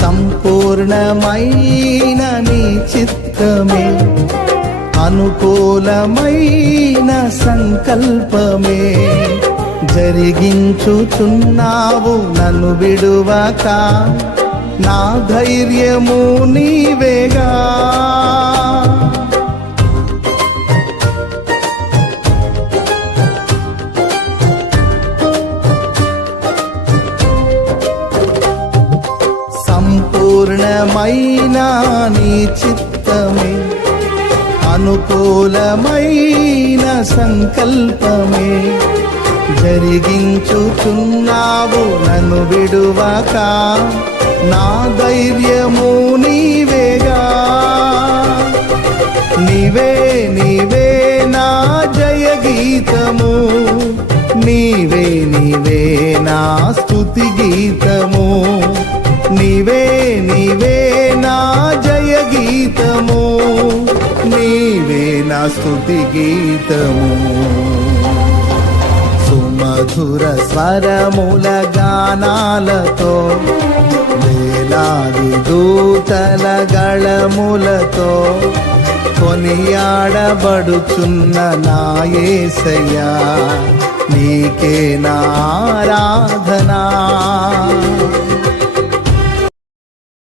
సంపూర్ణమైన నీ చిత్తమే, అనుకూలమైన సంకల్పమే జరిగించుచున్నావు నన్ను విడువక. నా ధైర్యము నీవేగా, సంపూర్ణమైన నీ చిత్తమే, అనుకూలమైన సంకల్పమే జరిగించుచున్నావు నన్ను విడువక. నా ధైర్యము నీవేగా, నీవే నీవే నా జయ గీతము, నీవే నీవే నా స్తుతి గీతము, నీవే నీవే నా జయ గీతము, నీవే నా స్తుతి గీతము. సుమధుర స్వరముల గానాలతో, వేలాది దూతల గళములతో కొనియాడబడుచున్న నా యేసయ్యా, నీకే నా ఆరాధనా.